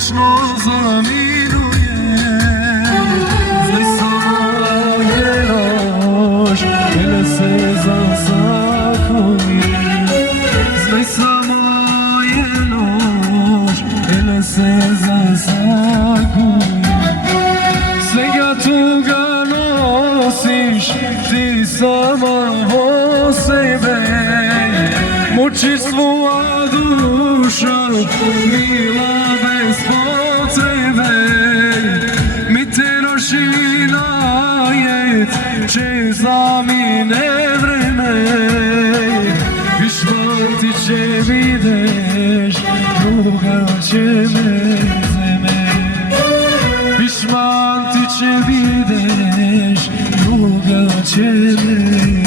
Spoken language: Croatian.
moćno zamiruje. Znaj samo je noć, ele se zasakuje. Znaj samo je noć, ele se zasakuje. Svega toga nosiš ti sama o sebe. Muči svoja duša, mila bez potrebe. Mi te noši najet, če zamine vreme. Višman ti će videš, drugače mrzeme. Višman ti će videš, drugače mrzeme.